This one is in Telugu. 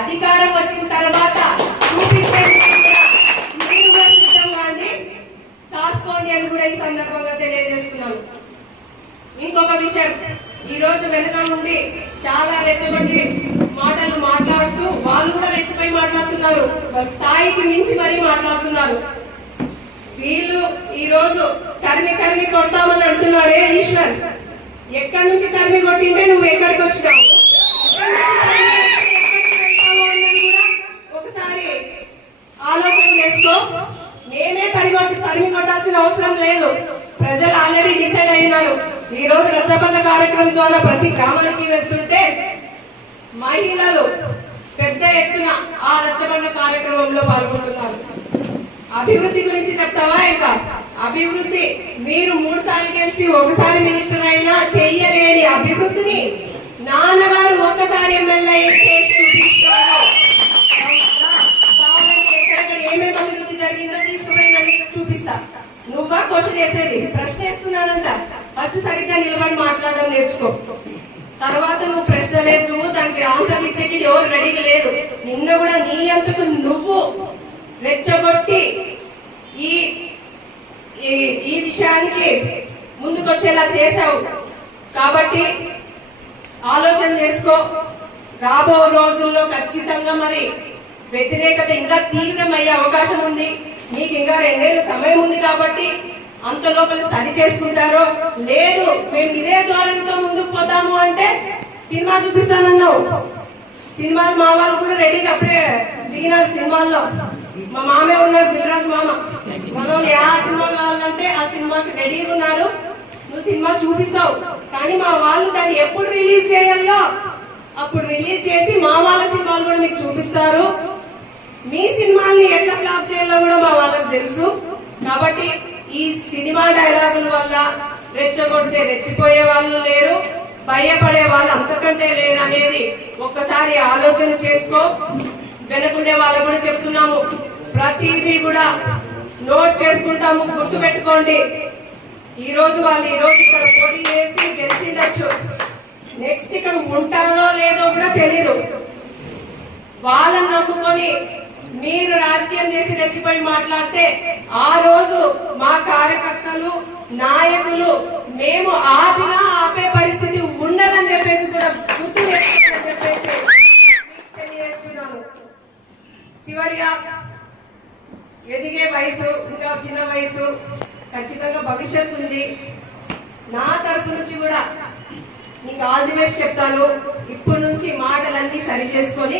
అధికారం వచ్చిన తర్వాత మీరు కూడా కాసుకోండి అని కూడా ఈ సందర్భంగా తెలియజేస్తున్నాను. ఇంకొక విషయం ఈ రోజు వెనుక నుండి చాలా రెచ్చగొట్టి మాటలు మాట్లాడుతూ వాళ్ళు కూడా రెచ్చిపోయి మాట్లాడుతున్నారు. వాళ్ళ స్థాయికి మించి మరీ మాట్లాడుతున్నారు. వీళ్ళు ఈ రోజు తరిమి తరిమి కొడతామని అంటున్నాడే ఈశ్వర్. ఎక్కడి నుంచి తరిమి కొట్టింటే నువ్వు ఎక్కడికి వచ్చినావు ఎక్కడికి వెళ్తావు అన్నది కూడా ఒకసారి ఆలోచన చేసుకో మేమే తరిమి కొట్టాల్సిన అవసరం లేదు. ప్రజలు ఆల్రెడీ డిసైడ్ అయినారు. ఈ రోజు రచ్చబండ కార్యక్రమం ద్వారా ప్రతి గ్రామానికి వెళ్తుంటే మహిళలు పెద్ద ఎత్తున ఆ రచ్చబండ కార్యక్రమంలో పాల్గొంటున్నారు. అభివృద్ధి గురించి చెప్తావా ఇంకా? అభివృద్ధి మీరు మూడు సార్లు గెలిచి ఒకసారి మినిస్టర్ అయినా చెయ్యలేని అభివృద్ధిని నాన్నగారు ఒక్కసారి ఎమ్మెల్యే చేసి చూపించారు కావాలంటే ఎక్కడెక్కడ ఏమేమి అభివృద్ధి జరిగిందో తీసుకుపోయి నన్ను చూపిస్తా నువ్వా క్వశ్చన్ వేసేది ప్రశ్న వేస్తున్నానంట ఫస్ట్ సరిగ్గా నిలబడి మాట్లాడడం నేర్చుకో. తర్వాత నువ్వు ప్రశ్న లేదు దానికి ఆన్సర్లు ఇచ్చేకి ఎవరు రెడీగా లేదు. నిన్న కూడా నీ అంతకు నువ్వు రెచ్చగొట్టి ఈ ఈ- ఈ విషయానికి ముందుకొచ్చేలా చేశావు. కాబట్టి ఆలోచన చేసుకో. రాబో రోజుల్లో ఖచ్చితంగా మరి వ్యతిరేకత ఇంకా తీవ్రమయ్యే అవకాశం ఉంది. మీకు ఇంకా రెండేళ్ళ సమయం ఉంది కాబట్టి అంత లోపల సరి చేసుకుంటారో లేదు. మేము ఇదే ద్వారంతో ముందుకు పోతాము అంటే సినిమా చూపిస్తానన్నావు. సినిమాలు మా వాళ్ళు కూడా రెడీగా అప్పుడే దిగినారు సినిమాల్లో. మా మామే ఉన్నాడు దిల్రాజు మామ. మనం ఏ సినిమా కావాలంటే ఆ సినిమాకి రెడీగా ఉన్నారు. నువ్వు సినిమా చూపిస్తావు. కానీ మా వాళ్ళు దాన్ని ఎప్పుడు రిలీజ్ చేయాలో అప్పుడు రిలీజ్ చేసి మా వాళ్ళ సినిమాలు కూడా మీకు చూపిస్తారు. మీ సినిమాల్ని ఎట్లా ఫ్లాప్ చేయాలో కూడా మా వాళ్ళకి తెలుసు. కాబట్టి ఈ సినిమా డైలాగుల వల్ల రెచ్చగొడితే రెచ్చిపోయే వాళ్ళు లేరు భయపడే వాళ్ళు అంతకంటే లేరు అనేది ఒక్కసారి ఆలోచన చేసుకో. వెనకుండే వాళ్ళు కూడా చెప్తున్నాము. ప్రతిదీ కూడా నోట్ చేసుకుంటాము గుర్తు పెట్టుకోండి ఈ రోజు వాళ్ళు ఈ రోజు ఇక్కడ పోటీ చేసి గెలిచిండొచ్చు. నెక్స్ట్ ఇక్కడ ఉంటారో లేదో కూడా తెలియదు వాళ్ళని నమ్ముకొని మీరు రాజకీయం చేసి రెచ్చిపోయి మాట్లాడితే ఆ రోజు మా కార్యకర్తలు నాయకులు మేము ఆపినా ఆపే పరిస్థితి ఉండదని చెప్పేసి కూడా గుర్తు చెప్పేసి తెలియజేస్తున్నాను. చివరిగా ఎదిగే వయసు ఇంకా చిన్న వయసు ఖచ్చితంగా భవిష్యత్తు ఉంది. నా తరపు నుంచి కూడా నీకు ఆల్ ది బెస్ట్ చెప్తాను. ఇప్పటి నుంచి మాటలన్నీ సరి చేసుకొని